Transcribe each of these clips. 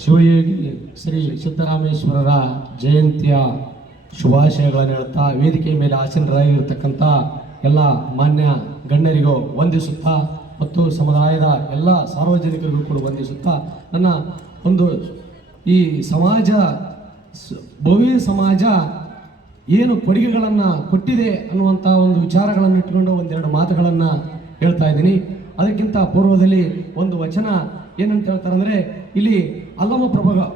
ಶಿವಯೋಗಿ ಶ್ರೀ ಸಿದ್ದರಾಮೇಶ್ವರರ ಜಯಂತಿಯ ಶುಭಾಶಯಗಳನ್ನು ಹೇಳ್ತಾ ವೇದಿಕೆ ಮೇಲೆ ಆಸೀನರಾಗಿರ್ತಕ್ಕಂಥ ಎಲ್ಲ ಮಾನ್ಯ ಗಣ್ಯರಿಗೂ ವಂದಿಸುತ್ತಾ ಮತ್ತು ಸಮುದಾಯದ ಎಲ್ಲ ಸಾರ್ವಜನಿಕರಿಗೂ ಕೂಡ ವಂದಿಸುತ್ತಾ ನನ್ನ ಒಂದು ಈ ಸಮಾಜ ಭವ್ಯ ಸಮಾಜ ಏನು ಕೊಡುಗೆಗಳನ್ನು ಕೊಟ್ಟಿದೆ ಅನ್ನುವಂಥ ಒಂದು ವಿಚಾರಗಳನ್ನು ಇಟ್ಟುಕೊಂಡು ಒಂದೆರಡು ಮಾತುಗಳನ್ನು ಹೇಳ್ತಾ ಇದ್ದೀನಿ. ಅದಕ್ಕಿಂತ ಪೂರ್ವದಲ್ಲಿ ಒಂದು ವಚನ ಏನಂತ ಹೇಳ್ತಾರೆ ಅಂದರೆ, ಇಲ್ಲಿ ಅಲ್ಲಮ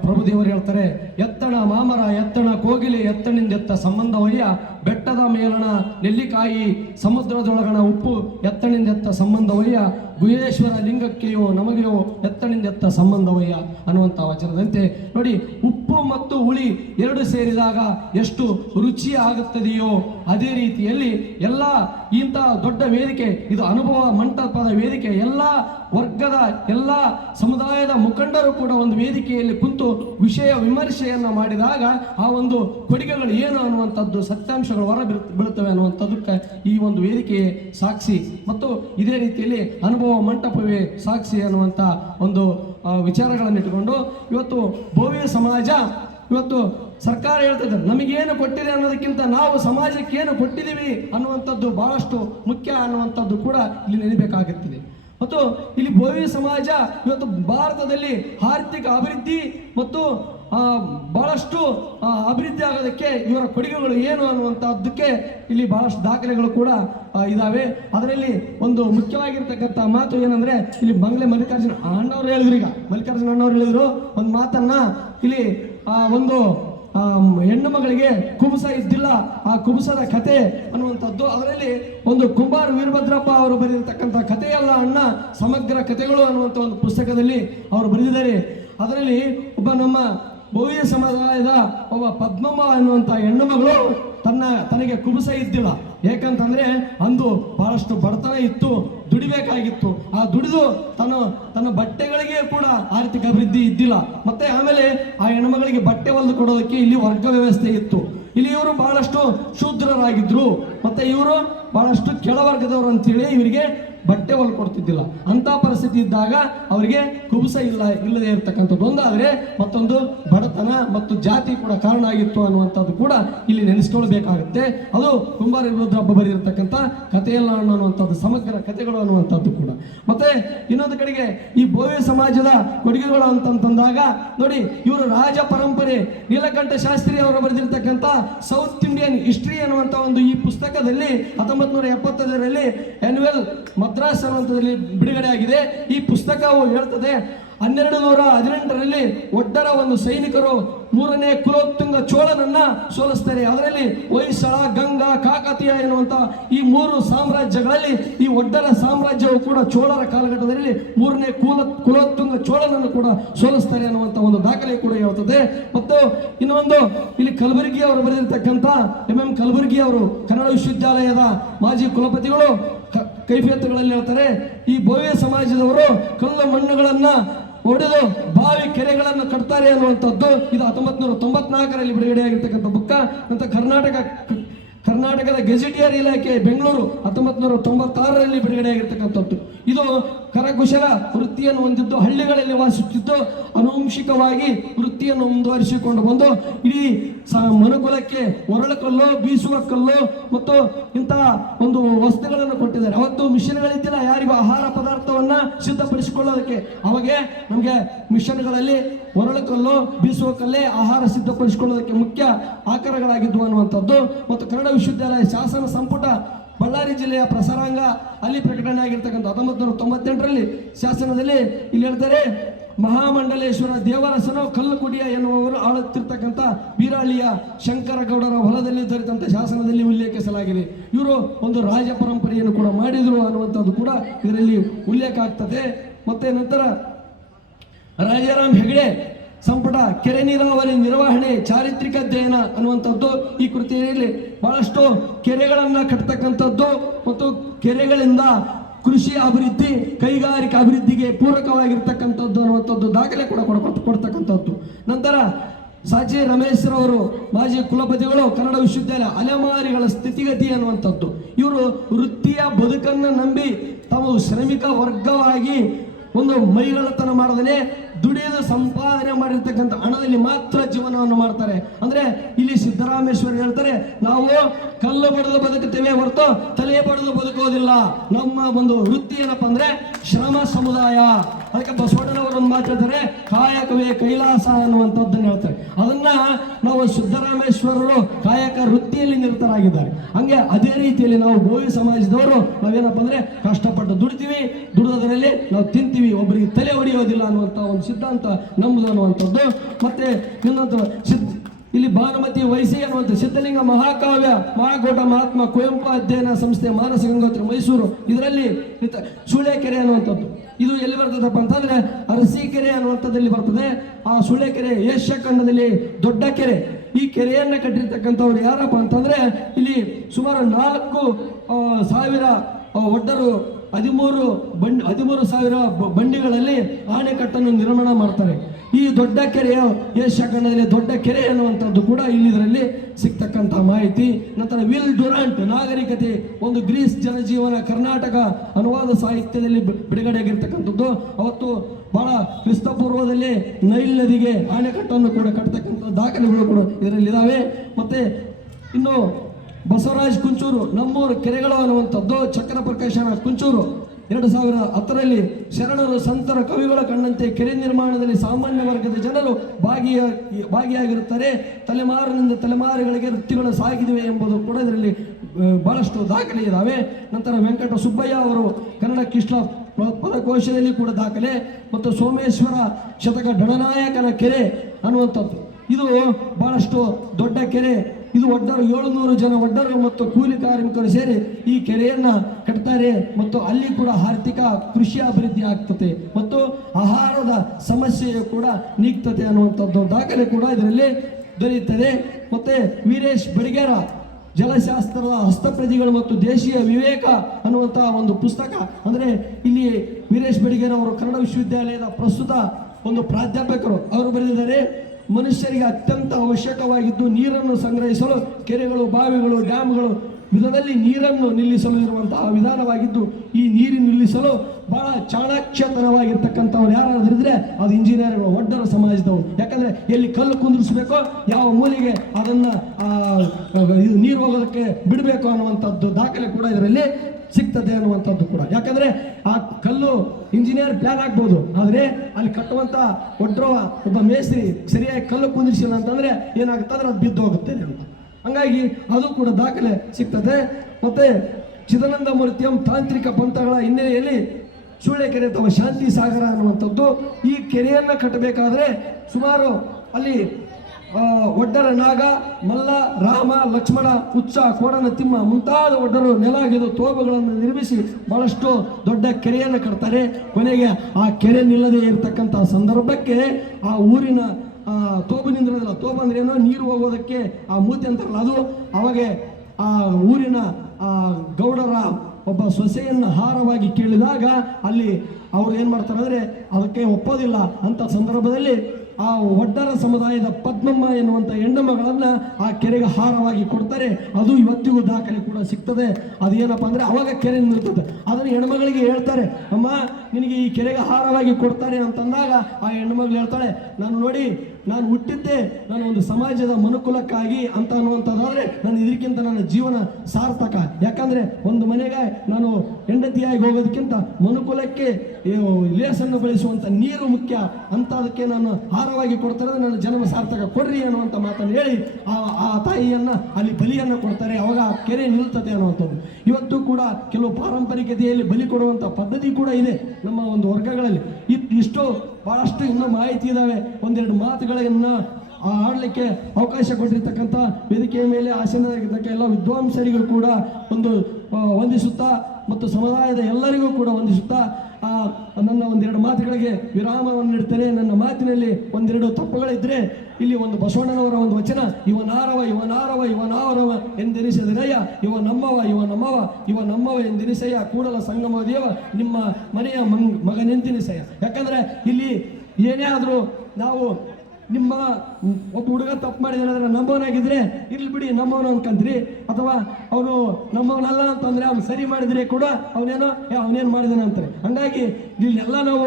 ಪ್ರಭುದೇವರು ಹೇಳ್ತಾರೆ, ಎತ್ತಣ ಮಾಮರ ಎತ್ತಣ ಕೋಗಿಲೆ ಎತ್ತಣಿಂದೆತ್ತ ಸಂಬಂಧವಯ್ಯ, ಬೆಟ್ಟದ ಮೇಲಣ ನೆಲ್ಲಿಕಾಯಿ ಸಮುದ್ರದೊಳಗಣ ಉಪ್ಪು ಎತ್ತಣಿಂದೆತ್ತ ಸಂಬಂಧವಯ್ಯ, ಗುಹೇಶ್ವರ ಲಿಂಗಕ್ಕೆಯೋ ನಮಗೆಯೋ ಎತ್ತಣಿಂದೆತ್ತ ಸಂಬಂಧವಯ್ಯ ಅನ್ನುವಂಥ ವಚನದಂತೆ ನೋಡಿ, ಉಪ್ಪು ಮತ್ತು ಹುಳಿ ಎರಡು ಸೇರಿದಾಗ ಎಷ್ಟು ರುಚಿ ಆಗುತ್ತದೆಯೋ ಅದೇ ರೀತಿಯಲ್ಲಿ ಎಲ್ಲ ಇಂಥ ದೊಡ್ಡ ವೇದಿಕೆ, ಇದು ಅನುಭವ ಮಂಟಪದ ವೇದಿಕೆ, ಎಲ್ಲ ವರ್ಗದ ಎಲ್ಲ ಸಮುದಾಯದ ಮುಖಂಡರು ಕೂಡ ಒಂದು ವೇದಿಕೆಯಲ್ಲಿ ಕುಂತು ವಿಷಯ ವಿಮರ್ಶೆಯನ್ನು ಮಾಡಿದಾಗ ಆ ಒಂದು ಕೊಡುಗೆಗಳು ಏನು ಅನ್ನುವಂಥದ್ದು ಸತ್ಯಾಂಶಗಳು ಹೊರ ಬೀಳುತ್ತವೆ ಅನ್ನುವಂಥದ್ದಕ್ಕೆ ಈ ಒಂದು ವೇದಿಕೆಯೇ ಸಾಕ್ಷಿ ಮತ್ತು ಇದೇ ರೀತಿಯಲ್ಲಿ ಅನುಭವ ಮಂಟಪವೇ ಸಾಕ್ಷಿ ಅನ್ನುವಂಥ ಒಂದು ವಿಚಾರಗಳನ್ನು ಇಟ್ಟುಕೊಂಡು ಇವತ್ತು ಭವ್ಯ ಸಮಾಜ ಇವತ್ತು ಸರ್ಕಾರ ಹೇಳ್ತದೆ ನಮಗೇನು ಕೊಟ್ಟಿದೆ ಅನ್ನೋದಕ್ಕಿಂತ ನಾವು ಸಮಾಜಕ್ಕೆ ಏನು ಕೊಟ್ಟಿದ್ದೀವಿ ಅನ್ನುವಂಥದ್ದು ಬಹಳಷ್ಟು ಮುಖ್ಯ ಅನ್ನುವಂಥದ್ದು ಕೂಡ ಇಲ್ಲಿ ನೆನಬೇಕಾಗುತ್ತದೆ. ಮತ್ತು ಇಲ್ಲಿ ಭವ್ಯ ಸಮಾಜ ಇವತ್ತು ಭಾರತದಲ್ಲಿ ಆರ್ಥಿಕ ಅಭಿವೃದ್ಧಿ ಮತ್ತು ಬಹಳಷ್ಟು ಅಭಿವೃದ್ಧಿ ಆಗೋದಕ್ಕೆ ಇವರ ಕೊಡುಗೆಗಳು ಏನು ಅನ್ನುವಂಥದ್ದಕ್ಕೆ ಇಲ್ಲಿ ಬಹಳಷ್ಟು ದಾಖಲೆಗಳು ಕೂಡ ಇದ್ದಾವೆ. ಅದರಲ್ಲಿ ಒಂದು ಮುಖ್ಯವಾಗಿರ್ತಕ್ಕಂಥ ಮಾತು ಏನಂದ್ರೆ, ಇಲ್ಲಿ ಬಂಗ್ಲೆ ಮಲ್ಲಿಕಾರ್ಜುನ ಅಣ್ಣವ್ರು ಹೇಳಿದ್ರು, ಈಗ ಮಲ್ಲಿಕಾರ್ಜುನ ಅಣ್ಣವ್ರು ಹೇಳಿದ್ರು ಒಂದು ಮಾತನ್ನ, ಇಲ್ಲಿ ಒಂದು ಹೆಣ್ಣು ಮಗಳಿಗೆ ಕುಬುಸ ಇದ್ದಿಲ್ಲ, ಆ ಕುಬುಸದ ಕತೆ ಅನ್ನುವಂಥದ್ದು. ಅದರಲ್ಲಿ ಒಂದು ಕುಂಬಾರ ವೀರಭದ್ರಪ್ಪ ಅವರು ಬರೆದಿರ್ತಕ್ಕಂಥ ಕಥೆಯಲ್ಲ ಅಣ್ಣ ಸಮಗ್ರ ಕಥೆಗಳು ಅನ್ನುವಂಥ ಒಂದು ಪುಸ್ತಕದಲ್ಲಿ ಅವರು ಬರೆದಿದ್ದಾರೆ. ಅದರಲ್ಲಿ ಒಬ್ಬ ನಮ್ಮ ಭವ್ಯ ಸಮುದಾಯದ ಒಬ್ಬ ಪದ್ಮಮ್ಮ ಅನ್ನುವಂಥ ಹೆಣ್ಣು ಮಗಳು ತನಗೆ ಕುಬುಸ ಇದ್ದಿಲ್ಲ. ಏಕಂತಂದ್ರೆ ಅಂದು ಬಹಳಷ್ಟು ಬಡತನ ಇತ್ತು, ದುಡಿಬೇಕಾಗಿತ್ತು. ಆ ದುಡಿದು ತನ್ನ ಬಟ್ಟೆಗಳಿಗೆ ಕೂಡ ಆರ್ಥಿಕ ಅಭಿವೃದ್ಧಿ ಇದ್ದಿಲ್ಲ. ಮತ್ತೆ ಆಮೇಲೆ ಆ ಹೆಣ್ಮಗಳಿಗೆ ಬಟ್ಟೆ ಹೊಲಿದು ಕೊಡೋದಕ್ಕೆ ಇಲ್ಲಿ ವರ್ಗ ವ್ಯವಸ್ಥೆ ಇತ್ತು. ಇಲ್ಲಿ ಇವರು ಬಹಳಷ್ಟು ಶೂದ್ರರಾಗಿದ್ರು, ಮತ್ತೆ ಇವರು ಬಹಳಷ್ಟು ಕೆಳವರ್ಗದವರು ಅಂತೇಳಿ ಇವರಿಗೆ ಬಟ್ಟೆ ಹೊಲ್ ಕೊಡ್ತಿದ್ದಿಲ್ಲ. ಅಂತ ಪರಿಸ್ಥಿತಿ ಇದ್ದಾಗ ಅವರಿಗೆ ಕುಬುಸ ಇಲ್ಲದೆ ಇರತಕ್ಕಂಥದ್ದು ಒಂದಾದ್ರೆ ಮತ್ತೊಂದು ಬಡತನ ಮತ್ತು ಜಾತಿ ಕೂಡ ಕಾರಣ ಆಗಿತ್ತು ಅನ್ನುವಂಥದ್ದು ಕೂಡ ಇಲ್ಲಿ ನೆನೆಸ್ಕೊಳ್ಬೇಕಾಗುತ್ತೆ. ಅದು ಕುಂಬಾರ ವೀರಭದ್ರಪ್ಪ ಬರೆದಿರ್ತಕ್ಕಂಥ ಕಥೆಯಲ್ಲ ಅನ್ನುವಂಥದ್ದು ಸಮಗ್ರ ಕಥೆಗಳು ಅನ್ನುವಂಥದ್ದು ಕೂಡ. ಮತ್ತೆ ಇನ್ನೊಂದು ಕಡೆಗೆ ಈ ಭವ್ಯ ಸಮಾಜದ ಕೊಡುಗೆಗಳು ಅಂತಂದಾಗ ನೋಡಿ, ಇವರು ರಾಜ ಪರಂಪರೆ ನೀಲಕಂಠ ಶಾಸ್ತ್ರಿ ಅವರು ಬರೆದಿರ್ತಕ್ಕಂಥ ಸೌತ್ ಇಂಡಿಯನ್ ಹಿಸ್ಟ್ರಿ ಅನ್ನುವಂಥ ಒಂದು ಈ ಪುಸ್ತಕದಲ್ಲಿ 1975ರಲ್ಲಿ ಆನ್ಯುವಲ್ ಮದ್ರಾಸ್ ಅನ್ನುವಂಥದ್ದಲ್ಲಿ ಬಿಡುಗಡೆ ಆಗಿದೆ. ಈ ಪುಸ್ತಕವು ಹೇಳ್ತದೆ, 1218ರಲ್ಲಿ ಒಡ್ಡರ ಒಂದು ಸೈನಿಕರು 3ನೇ ಕುಲೋತ್ತುಂಗ ಚೋಳನನ್ನ ಸೋಲಿಸ್ತಾರೆ. ಅದರಲ್ಲಿ ಹೊಯ್ಸಳ, ಗಂಗಾ, ಕಾಕತೀಯ ಎನ್ನುವಂತ ಈ 3 ಸಾಮ್ರಾಜ್ಯಗಳಲ್ಲಿ ಈ ಒಡ್ಡರ ಸಾಮ್ರಾಜ್ಯವು ಕೂಡ ಚೋಳರ ಕಾಲಘಟ್ಟದಲ್ಲಿ 3ನೇ ಕುಲೋತ್ತುಂಗ ಚೋಳನನ್ನು ಕೂಡ ಸೋಲಿಸ್ತಾರೆ ಅನ್ನುವಂಥ ಒಂದು ದಾಖಲೆ ಕೂಡ ಹೇಳ್ತದೆ. ಮತ್ತು ಇನ್ನೊಂದು ಇಲ್ಲಿ ಕಲಬುರಗಿ ಅವರು ಬರೆದಿರ್ತಕ್ಕಂಥ MM ಕಲಬುರಗಿ ಅವರು ಕನ್ನಡ ವಿಶ್ವವಿದ್ಯಾಲಯದ ಮಾಜಿ ಕುಲಪತಿಗಳು ಕೈಫಿಯತ್ತುಗಳಲ್ಲಿ ಹೇಳ್ತಾರೆ, ಈ ಭವ್ಯ ಸಮಾಜದವರು ಕಲ್ಲು ಮಣ್ಣುಗಳನ್ನ ಒಡೆದು ಬಾವಿ ಕೆರೆಗಳನ್ನು ಕಟ್ತಾರೆ ಅನ್ನುವಂಥದ್ದು. ಇದು 1994ರಲ್ಲಿ ಬಿಡುಗಡೆಯಾಗಿರ್ತಕ್ಕಂಥ ಬುಕ್ಕ. ನಂತರ ಕರ್ನಾಟಕದ ಗೆಜೆಟಿಯರ್ ಇಲಾಖೆ ಬೆಂಗಳೂರು 1996ರಲ್ಲಿ ಬಿಡುಗಡೆಯಾಗಿರ್ತಕ್ಕಂಥದ್ದು. ಇದು ಕರಕುಶಲ ವೃತ್ತಿಯನ್ನು ಹೊಂದಿದ್ದು ಹಳ್ಳಿಗಳಲ್ಲಿ ವಾಸಿಸುತ್ತಿದ್ದು ಅನುವಂಶಿಕವಾಗಿ ವೃತ್ತಿಯನ್ನು ಮುಂದುವರಿಸಿಕೊಂಡು ಬಂದು ಇಡೀ ಮನುಕುಲಕ್ಕೆ ಒರಳಕಲ್ಲು, ಬೀಸುವ ಕಲ್ಲು ಮತ್ತು ಇಂತಹ ಒಂದು ವಸ್ತುಗಳನ್ನು ಕೊಟ್ಟಿದ್ದಾರೆ. ಅವತ್ತು ಮಿಷನ್ಗಳಿದ್ದಿಲ್ಲ ಯಾರಿಗೂ ಆಹಾರ ಪದಾರ್ಥವನ್ನ ಸಿದ್ಧಪಡಿಸಿಕೊಳ್ಳೋದಕ್ಕೆ. ಅವಾಗೆ ನಮಗೆ ಮಿಷನ್ಗಳಲ್ಲಿ ಒರಳಕಲ್ಲು, ಬೀಸುವ ಕಲ್ಲೇ ಆಹಾರ ಸಿದ್ಧಪಡಿಸಿಕೊಳ್ಳೋದಕ್ಕೆ ಮುಖ್ಯ ಆಕಾರಗಳಾಗಿದ್ವು ಅನ್ನುವಂಥದ್ದು. ಮತ್ತು ಕನ್ನಡ ವಿಶ್ವವಿದ್ಯಾಲಯ ಶಾಸನ ಸಂಪುಟ ಬಳ್ಳಾರಿ ಜಿಲ್ಲೆಯ ಪ್ರಸಾರಾಂಗ ಅಲ್ಲಿ ಪ್ರಕಟಣೆ ಆಗಿರ್ತಕ್ಕಂಥ 1998ರಲ್ಲಿ ಶಾಸನದಲ್ಲಿ ಇಲ್ಲಿ ಹೇಳ್ತಾರೆ, ಮಹಾಮಂಡಲೇಶ್ವರ ದೇವರಸನು ಕಲ್ಲುಕುಡಿಯ ಎನ್ನುವವರು ಆಳುತ್ತಿರ್ತಕ್ಕಂಥ ಬೀರಾಳಿಯ ಶಂಕರಗೌಡರ ಹೊಲದಲ್ಲಿ ದೊರೆತಂಥ ಶಾಸನದಲ್ಲಿ ಉಲ್ಲೇಖಿಸಲಾಗಿದೆ. ಇವರು ಒಂದು ರಾಜ ಪರಂಪರೆಯನ್ನು ಕೂಡ ಮಾಡಿದ್ರು ಅನ್ನುವಂಥದ್ದು ಕೂಡ ಇದರಲ್ಲಿ ಉಲ್ಲೇಖ ಆಗ್ತದೆ. ಮತ್ತೆ ನಂತರ ರಾಜಾರಾಮ್ ಹೆಗಡೆ ಸಂಪುಟ ಕೆರೆ ನೀರಾವರಿ ನಿರ್ವಹಣೆ ಚಾರಿತ್ರಿಕ ಅಧ್ಯಯನ ಅನ್ನುವಂಥದ್ದು ಈ ಕೃತಿಯಲ್ಲಿ ಬಹಳಷ್ಟು ಕೆರೆಗಳನ್ನ ಕಟ್ಟತಕ್ಕಂಥದ್ದು ಮತ್ತು ಕೆರೆಗಳಿಂದ ಕೃಷಿ ಅಭಿವೃದ್ಧಿ, ಕೈಗಾರಿಕಾ ಅಭಿವೃದ್ಧಿಗೆ ಪೂರಕವಾಗಿರ್ತಕ್ಕಂಥದ್ದು ಅನ್ನುವಂಥದ್ದು ದಾಖಲೆ ಕೂಡ ಕೊಡ್ತಕ್ಕಂಥದ್ದು. ನಂತರ ಸಾಚಿ ರಮೇಶ್ ರವರು ಮಾಜಿ ಕುಲಪತಿಗಳು ಕನ್ನಡ ವಿಶ್ವವಿದ್ಯಾಲಯ ಅಲೆಮಾರಿಗಳ ಸ್ಥಿತಿಗತಿ ಅನ್ನುವಂಥದ್ದು. ಇವರು ವೃತ್ತಿಯ ಬದುಕನ್ನು ನಂಬಿ ತಾವು ಶ್ರಮಿಕ ವರ್ಗವಾಗಿ ಒಂದು ಮೈಗಳತನ ಮಾಡದೇ ದುಡಿದು ಸಂಪಾದನೆ ಮಾಡಿರ್ತಕ್ಕಂಥ ಹಣದಲ್ಲಿ ಮಾತ್ರ ಜೀವನವನ್ನು ಮಾಡ್ತಾರೆ. ಅಂದ್ರೆ ಇಲ್ಲಿ ಸಿದ್ದರಾಮೇಶ್ವರ ಹೇಳ್ತಾರೆ, ನಾವು ಕಲ್ಲು ಬಡಿದು ಬದುಕುತ್ತೇವೆ ಹೊರತು ತಲೆ ಬಡಿದು ಬದುಕೋದಿಲ್ಲ. ನಮ್ಮ ಒಂದು ವೃತ್ತಿ ಏನಪ್ಪಾ ಅಂದ್ರೆ ಶ್ರಮ ಸಮುದಾಯ. ಅದಕ್ಕೆ ಬಸವಣ್ಣನವರು ಒಂದು ಮಾತು ಹೇಳ್ತಾರೆ, ಕಾಯಕವೇ ಕೈಲಾಸ ಅನ್ನುವಂಥದ್ದನ್ನು ಹೇಳ್ತಾರೆ. ಅದನ್ನ ನಾವು ಸಿದ್ದರಾಮೇಶ್ವರರು ಕಾಯಕ ವೃತ್ತಿಯಲ್ಲಿ ನಿರತರಾಗಿದ್ದಾರೆ. ಹಂಗೆ ಅದೇ ರೀತಿಯಲ್ಲಿ ನಾವು ಬೋವಿ ಸಮಾಜದವರು ನಾವೇನಪ್ಪ ಅಂದ್ರೆ ಕಷ್ಟಪಟ್ಟು ದುಡಿತೀವಿ, ದುಡಿದರಲ್ಲಿ ನಾವು ತಿಂತೀವಿ, ಒಬ್ಬರಿಗೆ ತಲೆ ಹೊಡೆಯೋದಿಲ್ಲ ಅನ್ನುವಂಥ ಒಂದು ಸಿದ್ಧಾಂತ ನಮ್ಮದು ಅನ್ನುವಂಥದ್ದು. ಮತ್ತೆ ಇನ್ನೊಂದು ಇಲ್ಲಿ ಭಾನುಮತಿ ವೈಸಿ ಅನ್ನುವಂಥ ಸಿದ್ಧಲಿಂಗ ಮಹಾಕಾವ್ಯ ಮಹಾಕೋಟ ಮಹಾತ್ಮ ಕುವೆಂಪು ಅಧ್ಯಯನ ಸಂಸ್ಥೆ ಮಾನಸ ಗಂಗೋತ್ರಿ ಮೈಸೂರು, ಇದರಲ್ಲಿ ಸೂಳೆಕೆರೆ ಅನ್ನುವಂಥದ್ದು ಇದು ಎಲ್ಲಿ ಬರ್ತದಪ್ಪ ಅಂತಂದ್ರೆ ಅರಸೀಕೆರೆ ಅನ್ನುವಂಥದ್ದಲ್ಲಿ ಬರ್ತದೆ. ಆ ಸೂಳೆಕೆರೆ ಏಷ್ಯಾ ಖಂಡದಲ್ಲಿ ದೊಡ್ಡ ಕೆರೆ. ಈ ಕೆರೆಯನ್ನ ಕಟ್ಟಿರ್ತಕ್ಕಂಥವ್ರು ಯಾರಪ್ಪ ಅಂತಂದ್ರೆ ಇಲ್ಲಿ ಸುಮಾರು 4,000 ಒಡ್ಡರು 13,000 ಬಂಡಿಗಳಲ್ಲಿ ಆಣೆಕಟ್ಟನ್ನು ನಿರ್ಮಾಣ ಮಾಡ್ತಾರೆ. ಈ ದೊಡ್ಡ ಕೆರೆಯ ಏಷ್ಯಾ ಖಂಡದಲ್ಲಿ ದೊಡ್ಡ ಕೆರೆ ಅನ್ನುವಂಥದ್ದು ಕೂಡ ಇದರಲ್ಲಿ ಸಿಗ್ತಕ್ಕಂಥ ಮಾಹಿತಿ. ನಂತರ ವಿಲ್ ಡ್ಯುರಾಂಟ್ ನಾಗರಿಕತೆ, ಒಂದು ಗ್ರೀಸ್ ಜನಜೀವನ ಕರ್ನಾಟಕ ಅನುವಾದ ಸಾಹಿತ್ಯದಲ್ಲಿ ಬಿಡುಗಡೆಯಾಗಿರ್ತಕ್ಕಂಥದ್ದು. ಅವತ್ತು ಬಹಳ ಕ್ರಿಸ್ತಪೂರ್ವದಲ್ಲಿ ನೈಲ್ ನದಿಗೆ ಆಣೆಕಟ್ಟನ್ನು ಕೂಡ ಕಟ್ಟತಕ್ಕಂಥ ದಾಖಲೆಗಳು ಕೂಡ ಇದರಲ್ಲಿ ಇದಾವೆ. ಮತ್ತೆ ಇನ್ನು ಬಸವರಾಜ್ ಕುಂಚೂರು ನಮ್ಮೂರು ಕೆರೆಗಳು ಅನ್ನುವಂಥದ್ದು ಚಕ್ರ ಪ್ರಕಾಶನ ಕುಂಚೂರು 2010ರಲ್ಲಿ ಶರಣರು ಸಂತರ ಕವಿಗಳ ಕಂಡಂತೆ ಕೆರೆ ನಿರ್ಮಾಣದಲ್ಲಿ ಸಾಮಾನ್ಯ ವರ್ಗದ ಜನರು ಭಾಗಿಯಾಗಿರುತ್ತಾರೆ. ತಲೆಮಾರಿನಿಂದ ತಲೆಮಾರುಗಳಿಗೆ ವೃತ್ತಿಗಳು ಸಾಗಿದಿವೆ ಎಂಬುದು ಕೂಡ ಇದರಲ್ಲಿ ಬಹಳಷ್ಟು ದಾಖಲೆ ಇದ್ದಾವೆ. ನಂತರ ವೆಂಕಟ ಸುಬ್ಬಯ್ಯ ಅವರು ಕನ್ನಡ ಕಿಷ್ಲ ಪದಕೋಶದಲ್ಲಿ ಕೂಡ ದಾಖಲೆ. ಮತ್ತು ಸೋಮೇಶ್ವರ ಶತಕ ಡಣನಾಯಕನ ಕೆರೆ ಅನ್ನುವಂಥದ್ದು ಇದು ಬಹಳಷ್ಟು ದೊಡ್ಡ ಕೆರೆ. ಇದು ಒಡ್ಡರು 700 ಜನ ಒಡ್ಡರು ಮತ್ತು ಕೂಲಿ ಕಾರ್ಮಿಕರು ಸೇರಿ ಈ ಕೆರೆಯನ್ನ ಕಟ್ತಾರೆ. ಮತ್ತು ಅಲ್ಲಿ ಕೂಡ ಆರ್ಥಿಕ ಕೃಷಿ ಅಭಿವೃದ್ಧಿ ಆಗ್ತದೆ ಮತ್ತು ಆಹಾರದ ಸಮಸ್ಯೆಯು ಕೂಡ ನೀಗ್ತದೆ ಅನ್ನುವಂಥದ್ದು ದಾಖಲೆ ಕೂಡ ಇದರಲ್ಲಿ ದೊರೆಯುತ್ತದೆ. ಮತ್ತೆ ವೀರೇಶ್ ಬಡಿಗೇರ ಜಲಶಾಸ್ತ್ರದ ಹಸ್ತಪ್ರತಿಗಳು ಮತ್ತು ದೇಶೀಯ ವಿವೇಕ ಅನ್ನುವಂಥ ಒಂದು ಪುಸ್ತಕ. ಅಂದರೆ ಇಲ್ಲಿ ವೀರೇಶ್ ಬಡಿಗೇರ ಅವರು ಕನ್ನಡ ವಿಶ್ವವಿದ್ಯಾಲಯದ ಪ್ರಸ್ತುತ ಒಂದು ಪ್ರಾಧ್ಯಾಪಕರು. ಅವರು ಬರೆದಿದ್ದಾರೆ, ಮನುಷ್ಯರಿಗೆ ಅತ್ಯಂತ ಅವಶ್ಯಕವಾಗಿದ್ದು ನೀರನ್ನು ಸಂಗ್ರಹಿಸಲು ಕೆರೆಗಳು, ಬಾವಿಗಳು, ಡ್ಯಾಮ್ಗಳು ವಿಧದಲ್ಲಿ ನೀರನ್ನು ನಿಲ್ಲಿಸಲು ಇರುವಂತಹ ವಿಧಾನವಾಗಿದ್ದು, ಈ ನೀರು ನಿಲ್ಲಿಸಲು ಬಹಳ ಚಾಣಾಕ್ಷತನವಾಗಿರ್ತಕ್ಕಂಥವ್ರು ಯಾರಾದ್ರಿದ್ರೆ ಅದು ಇಂಜಿನಿಯರ್ಗಳು, ಒಡ್ಡರ ಸಮಾಜದವರು. ಯಾಕಂದ್ರೆ ಎಲ್ಲಿ ಕಲ್ಲು ಕುಂದಿರಿಸಬೇಕೋ, ಯಾವ ಮೂಲೆಗೆ ಅದನ್ನ ನೀರು ಹೋಗೋದಕ್ಕೆ ಬಿಡಬೇಕು ಅನ್ನುವಂಥದ್ದು ದಾಖಲೆ ಕೂಡ ಇದರಲ್ಲಿ ಸಿಗ್ತದೆ ಅನ್ನುವಂಥದ್ದು ಕೂಡ. ಯಾಕಂದ್ರೆ ಆ ಕಲ್ಲು ಇಂಜಿನಿಯರ್ ಪ್ಲಾನ್ ಆಗ್ಬೋದು, ಆದ್ರೆ ಅಲ್ಲಿ ಕಟ್ಟುವಂತ ಒಡ್ರವ ಒಬ್ಬ ಮೇಸ್ತ್ರಿ ಸರಿಯಾಗಿ ಕಲ್ಲು ಕುಂದಿರಿಸಿಲ್ಲ ಅಂತಂದ್ರೆ ಏನಾಗುತ್ತೆ ಅಂದ್ರೆ ಅದು ಬಿದ್ದು ಹೋಗುತ್ತೆ ಅಂತ. ಹಂಗಾಗಿ ಅದು ಕೂಡ ದಾಖಲೆ ಸಿಗ್ತದೆ. ಮತ್ತೆ ಚಿದಾನಂದ ಮೂರ್ತಿಯಂ ತಾಂತ್ರಿಕ ಪಂಥಗಳ ಹಿನ್ನೆಲೆಯಲ್ಲಿ ಸೂಳೆಕೆರೆ ಅಥವಾ ಶಾಂತಿ ಸಾಗರ ಅನ್ನುವಂಥದ್ದು. ಈ ಕೆರೆಯನ್ನ ಕಟ್ಟಬೇಕಾದ್ರೆ ಸುಮಾರು ಅಲ್ಲಿ ಒಡ್ಡರ ನಾಗ, ಮಲ್ಲ, ರಾಮ, ಲಕ್ಷ್ಮಣ, ಹುಚ್ಚ, ಕೋಡನ ತಿಮ್ಮ ಮುಂತಾದ ಒಡ್ಡರು ನೆಲಾಗಿದ್ದು ತೋಬುಗಳನ್ನು ನಿರ್ಮಿಸಿ ಬಹಳಷ್ಟು ದೊಡ್ಡ ಕೆರೆಯನ್ನು ಕಟ್ತಾರೆ. ಕೊನೆಗೆ ಆ ಕೆರೆ ನಿಲ್ಲದೆ ಇರತಕ್ಕಂಥ ಸಂದರ್ಭಕ್ಕೆ ಆ ಊರಿನ ತೋಬು ನಿಂದಿರೋದಿಲ್ಲ. ತೋಬು ಅಂದ್ರೆ ಏನೋ ನೀರು ಹೋಗೋದಕ್ಕೆ ಆ ಮೂತಿ ಅಂತಾರಲ್ಲ, ಅದು ಅವಾಗ ಆ ಊರಿನ ಗೌಡರ ಒಬ್ಬ ಸೊಸೆಯನ್ನು ಹಾರವಾಗಿ ಕೇಳಿದಾಗ ಅಲ್ಲಿ ಅವ್ರು ಏನು ಮಾಡ್ತಾರೆ ಅಂದರೆ ಅದಕ್ಕೆ ಒಪ್ಪೋದಿಲ್ಲ. ಅಂತ ಸಂದರ್ಭದಲ್ಲಿ ಆ ಒಡ್ಡರ ಸಮುದಾಯದ ಪದ್ಮಮ್ಮ ಎನ್ನುವಂಥ ಹೆಣ್ಣು ಮಗಳನ್ನ ಆ ಕೆರೆಗೆ ಹಾರವಾಗಿ ಕೊಡ್ತಾರೆ. ಅದು ಇವತ್ತಿಗೂ ದಾಖಲೆ ಕೂಡ ಸಿಗ್ತದೆ. ಅದೇನಪ್ಪ ಅಂದ್ರೆ ಅವಾಗ ಕೆರೆ ನಿಲ್ತದೆ. ಅದನ್ನು ಹೆಣ್ಮಗಳಿಗೆ ಹೇಳ್ತಾರೆ, ಅಮ್ಮ ನಿನಗೆ ಈ ಕೆರೆಗೆ ಹಾರವಾಗಿ ಕೊಡ್ತಾರೆ ಅಂತಂದಾಗ ಆ ಹೆಣ್ಮಗಳು ಹೇಳ್ತಾಳೆ, ನಾನು ನೋಡಿ ನಾನು ಹುಟ್ಟಿದ್ದೆ ನಾನು ಒಂದು ಸಮಾಜದ ಮನುಕುಲಕ್ಕಾಗಿ ಅಂತ ಅನ್ನುವಂಥದ್ದಾದ್ರೆ ನಾನು ಇದಕ್ಕಿಂತ ನನ್ನ ಜೀವನ ಸಾರ್ಥಕ. ಯಾಕಂದ್ರೆ ಒಂದು ಮನೆಗೆ ನಾನು ಹೆಂಡತಿಯಾಗಿ ಹೋಗೋದಕ್ಕಿಂತ ಮನುಕುಲಕ್ಕೆ ಲೇಸನ್ನು ಬಳಸುವಂಥ ನೀರು ಮುಖ್ಯ ಅಂತ ಅದಕ್ಕೆ ನಾನು ಹಾರವಾಗಿ ಕೊಡ್ತಾರೆ, ನನ್ನ ಜನ್ಮ ಸಾರ್ಥಕ ಕೊಡ್ರಿ ಅನ್ನುವಂಥ ಮಾತನ್ನು ಹೇಳಿ ಆ ತಾಯಿಯನ್ನ ಅಲ್ಲಿ ಬಲಿಯನ್ನು ಕೊಡ್ತಾರೆ. ಅವಾಗ ಆ ಕೆರೆ ನಿಲ್ತದೆ ಅನ್ನುವಂಥದ್ದು. ಇವತ್ತು ಕೂಡ ಕೆಲವು ಪಾರಂಪರಿಕತೆಯಲ್ಲಿ ಬಲಿ ಕೊಡುವಂಥ ಪದ್ಧತಿ ಕೂಡ ಇದೆ ನಮ್ಮ ಒಂದು ವರ್ಗಗಳಲ್ಲಿ. ಇಷ್ಟು ಬಹಳಷ್ಟು ಇನ್ನೂ ಮಾಹಿತಿ ಇದ್ದಾವೆ. ಒಂದೆರಡು ಮಾತುಗಳನ್ನು ಆಡಲಿಕ್ಕೆ ಅವಕಾಶ ಕೊಟ್ಟಿರ್ತಕ್ಕಂಥ ವೇದಿಕೆಯ ಮೇಲೆ ಆಸೀನರಾಗಿರ್ತಕ್ಕ ಎಲ್ಲ ವಿದ್ವಾಂಸರಿಗೂ ಕೂಡ ಒಂದು ವಂದಿಸುತ್ತಾ ಮತ್ತು ಸಮುದಾಯದ ಎಲ್ಲರಿಗೂ ಕೂಡ ವಂದಿಸುತ್ತಾ ನನ್ನ ಒಂದೆರಡು ಮಾತುಗಳಿಗೆ ವಿರಾಮವನ್ನು ನೀಡ್ತೇನೆ. ನನ್ನ ಮಾತಿನಲ್ಲಿ ಒಂದೆರಡು ತಪ್ಪುಗಳಿದ್ರೆ ಇಲ್ಲಿ ಒಂದು ಬಸವಣ್ಣನವರ ಒಂದು ವಚನ, ಇವನಾರವ ಇವನಾರವ ಇವನಾರವ ಎಂದೆನಿಸಿದರಯ್ಯ, ಇವ ನಮ್ಮವ ಇವ ನಮ್ಮವ ಇವ ನಮ್ಮವ ಎಂದೆನಿಸಯ್ಯ, ಕೂಡಲ ಸಂಗಮ ದೇವ ನಿಮ್ಮ ಮನೆಯ ಮಗನೆಂದೆನಿಸಯ್ಯ. ಯಾಕಂದ್ರೆ ಇಲ್ಲಿ ಏನೇ ಆದರೂ ನಾವು ನಿಮ್ಮ ಒಬ್ಬ ಹುಡುಗ ತಪ್ಪು ಮಾಡಿದ್ರೆ ನಮ್ಮವನಾಗಿದ್ರೆ ಇರ್ಲಿ ಬಿಡಿ ನಮ್ಮವನು ಅನ್ಕಂತ್ರಿ, ಅಥವಾ ಅವನು ನಮ್ಮವನಲ್ಲ ಅಂತಂದ್ರೆ ಅವ್ನು ಸರಿ ಮಾಡಿದ್ರೆ ಕೂಡ ಅವನೇನು ಮಾಡಿದಾನೆ ಅಂತಾರೆ. ಹಂಗಾಗಿ ಇಲ್ಲೆಲ್ಲ ನಾವು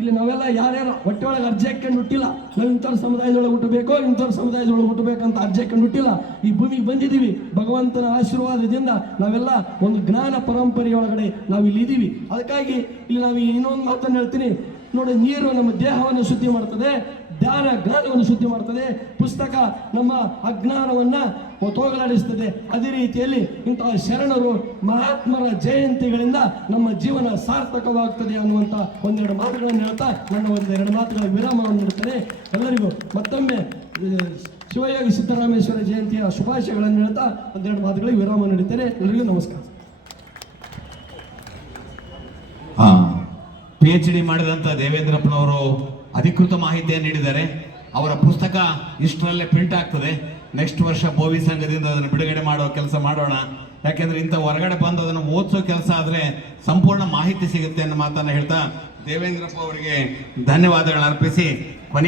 ಇಲ್ಲಿ ನಾವೆಲ್ಲ ಯಾರ್ಯಾರು ಹೊಟ್ಟೆ ಒಳಗೆ ಅರ್ಜಿ ಹಾಕೊಂಡು ಹುಟ್ಟಿಲ್ಲ. ನಾವು ಇಂಥವ್ರ ಸಮುದಾಯದೊಳಗೆ ಹುಟ್ಟಬೇಕು, ಇಂಥವ್ರ ಸಮುದಾಯದೊಳಗೆ ಹುಟ್ಟಬೇಕಂತ ಅರ್ಜಿ ಹಾಕೊಂಡು ಹುಟ್ಟಿಲ್ಲ. ಈ ಭೂಮಿಗೆ ಬಂದಿದ್ದೀವಿ ಭಗವಂತನ ಆಶೀರ್ವಾದದಿಂದ. ನಾವೆಲ್ಲ ಒಂದು ಜ್ಞಾನ ಪರಂಪರೆಯೊಳಗಡೆ ನಾವು ಇಲ್ಲಿ ಇದ್ದೀವಿ. ಅದಕ್ಕಾಗಿ ಇಲ್ಲಿ ನಾವು ಇನ್ನೊಂದು ಮಾತನ್ನು ಹೇಳ್ತೀನಿ ನೋಡಿ, ನೀರು ನಮ್ಮ ದೇಹವನ್ನು ಶುದ್ಧಿ ಮಾಡ್ತದೆ, ಜ್ಞಾನ ಜ್ಞಾನವನ್ನು ಶುದ್ಧಿ ಮಾಡ್ತದೆ, ಪುಸ್ತಕ ನಮ್ಮ ಅಜ್ಞಾನವನ್ನ ಹೋಗಲಾಡಿಸ್ತದೆ. ಅದೇ ರೀತಿಯಲ್ಲಿ ಇಂತಹ ಶರಣರು ಮಹಾತ್ಮರ ಜಯಂತಿಗಳಿಂದ ನಮ್ಮ ಜೀವನ ಸಾರ್ಥಕವಾಗ್ತದೆ ಅನ್ನುವಂಥ ಒಂದೆರಡು ಮಾತುಗಳನ್ನು ಹೇಳ್ತಾ ನನ್ನ ಒಂದೆರಡು ಮಾತುಗಳ ವಿರಾಮವನ್ನು ನೀಡುತ್ತೇನೆ. ಎಲ್ಲರಿಗೂ ಮತ್ತೊಮ್ಮೆ ಶಿವಯೋಗಿ ಸಿದ್ದರಾಮೇಶ್ವರ ಜಯಂತಿಯ ಶುಭಾಶಯಗಳನ್ನು ಹೇಳ್ತಾ ಒಂದೆರಡು ಮಾತುಗಳಿಗೆ ವಿರಾಮ ನೀಡುತ್ತೇನೆ. ಎಲ್ಲರಿಗೂ ನಮಸ್ಕಾರ. PhD ಮಾಡಿದಂಥ ದೇವೇಂದ್ರಪ್ಪನವರು ಅಧಿಕೃತ ಮಾಹಿತಿಯನ್ನು ನೀಡಿದ್ದಾರೆ. ಅವರ ಪುಸ್ತಕ ಇಷ್ಟರಲ್ಲೇ ಪ್ರಿಂಟ್ ಆಗ್ತದೆ. ನೆಕ್ಸ್ಟ್ ವರ್ಷ ಬೋವಿ ಸಂಘದಿಂದ ಅದನ್ನು ಬಿಡುಗಡೆ ಮಾಡೋ ಕೆಲಸ ಮಾಡೋಣ. ಯಾಕೆಂದ್ರೆ ಇಂಥ ಹೊರಗಡೆ ಬಂದು ಅದನ್ನು ಓದಿಸೋ ಕೆಲಸ ಆದರೆ ಸಂಪೂರ್ಣ ಮಾಹಿತಿ ಸಿಗುತ್ತೆ ಅನ್ನೋ ಮಾತನ್ನು ಹೇಳ್ತಾ ದೇವೇಂದ್ರಪ್ಪ ಅವರಿಗೆ ಧನ್ಯವಾದಗಳನ್ನು ಅರ್ಪಿಸಿ